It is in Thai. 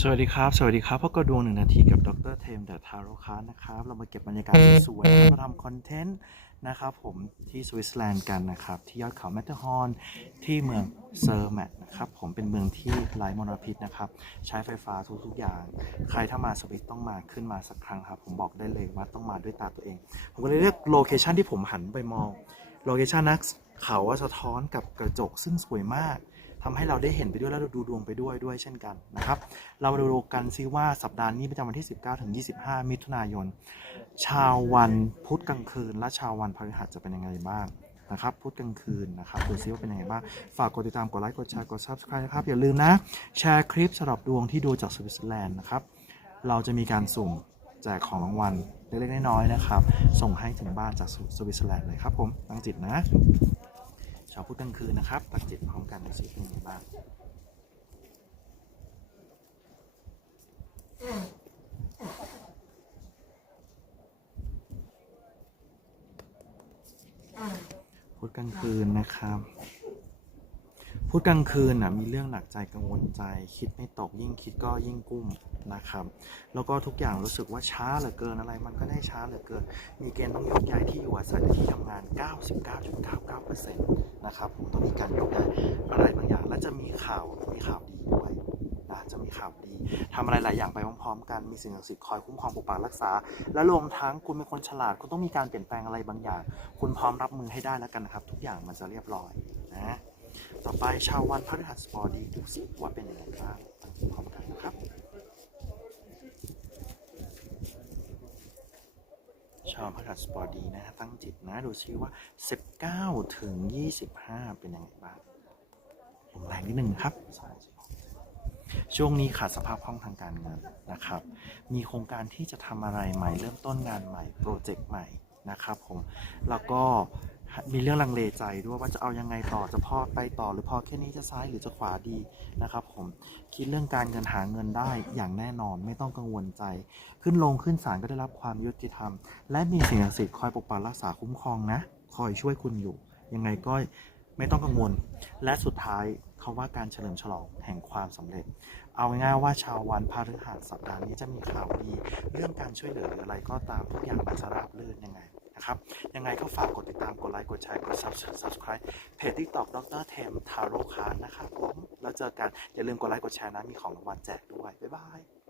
สวัสดีครับ สวัสดีครับพบกับดวงหนึ่งนาทีกับดรเทมเดอะทาโรคานะครับ เรามาเก็บบรรยากาศสวยๆมาทำคอนเทนต์นะครับผมที่สวิตเซอร์แลนด์กันนะครับ ที่ยอดเขาแมตเตอร์ฮอร์นที่เมืองเซอร์แมตนะครับ ผมเป็นเมืองที่ไร้มลพิษนะครับ ใช้ไฟฟ้าทุกๆอย่าง ใครถ้ามาสวิตต้องมาขึ้นมาสักครั้งครับ ผมบอกได้เลยว่าต้องมาด้วยตาตัวเอง ผมก็เลยเลือกโลเคชันที่ผมหันไปมอง โลเคชันนักเขาว่าสะท้อนกับกระจกซึ่งสวยมากทำให้เราได้เห็นไปด้วยแล้วดูดวงไปด้วยด้วยเช่นกันนะครับ เรามาดูกันซิว่าสัปดาห์นี้ประจำวันที่ 19ถึง25 มิถุนายน ชาววันพุธกลางคืน และชาววันพฤหัสจะเป็นยังไงบ้างนะครับพุธกลางคืนนะครับดูซิว่าเป็นยังไงบ้าง ฝากกดติดตามกดไลค์กดแชร์กด subscribe นะครับ อย่าลืมนะ แชร์คลิปสำหรับดวงที่ดูจากสวิตเซอร์แลนด์นะครับ เราจะมีการสุ่ม แจกของรางวัลเล็กๆน้อยๆนะครับ ส่งให้ถึงบ้านจากสวิตเซอร์แลนด์เลยครับผมตั้งจิตนะชาวพุธกลางคืนนะครับตั้งจิตพร้อมกันดูซิเป็นยังไงบ้างพุธกลางคืนนะครับ พุธกลางคืนนะมีเรื่องหนักใจกังวลใจ คิดไม่ตกยิ่งคิดก็ยิ่งกุ้มนะครับ แล้วก็ทุกอย่างรู้สึกว่าช้าเหลือเกินอะไรมันก็ได้ช้าเหลือเกิน มีเกณฑ์ต้องยกย้ายที่อยู่อาศัยที่ทำงาน 99.99%นะครับผมต้องมีการยกย้ายอะไรบางอย่าง และจะมีข่าวมีข่าวดีด้วยนะจะมีข่าวดีทำอะไรหลายอย่างไปพร้อมๆกันมีสิ่งศักดิ์สิทธิ์คอยคุ้มครองปกปักรักษา และรวมทั้งคุณเป็นคนฉลาด คุณต้องมีการเปลี่ยนแปลงอะไรบางอย่าง คุณพร้อมรับมือให้ได้แล้วกันนะครับ ทุกอย่างมันจะเรียบร้อยนะ ต่อไปชาววันพฤหัสบดีดูสิว่าเป็นยังไงบ้างพร้อมกันนะครับ ชาวพฤหัสบดีนะฮะตั้งจิตนะดูซิว่า 19 ถึง 25 เป็นยังไงบ้างลงแรงนิดนึงครับช่วงนี้ขาดสภาพคล่องทางการเงินนะครับ มีโครงการที่จะทำอะไรใหม่ เริ่มต้นงานใหม่ โปรเจกต์ใหม่นะครับผม แล้วก็ มีเรื่องลังเลใจด้วยว่าจะเอายังไงต่อจะพอไปต่อหรือพอแค่นี้จะซ้ายหรือจะขวาดีนะครับผมคิดเรื่องการเงินหาเงินได้อย่างแน่นอนไม่ต้องกังวลใจ ขึ้นลงขึ้นศาลก็ได้รับความยุติธรรม และมีสิ่งศักดิ์สิทธิ์คอยปกปักรักษาคุ้มครองนะ คอยช่วยคุณอยู่ ยังไงก็ไม่ต้องกังวล และสุดท้ายเขาว่าการเฉลิมฉลองแห่งความสำเร็จ เอาง่ายๆว่าชาววันพฤหัสสัปดาห์นี้จะมีข่าวดี เรื่องการช่วยเหลือหรืออะไรก็ตามทุกอย่างมันจะราบรื่นยังไง นะครับ ยังไงก็ฝากกดติดตามกดไลค์กดแชร์กด subscribe เพจ TikTok ดรเทมทาโร่คานะครับผมแล้วเจอกันอย่าลืมกดไลค์กดแชร์นะมีของรางวัลแจกด้วย บ๊ายบาย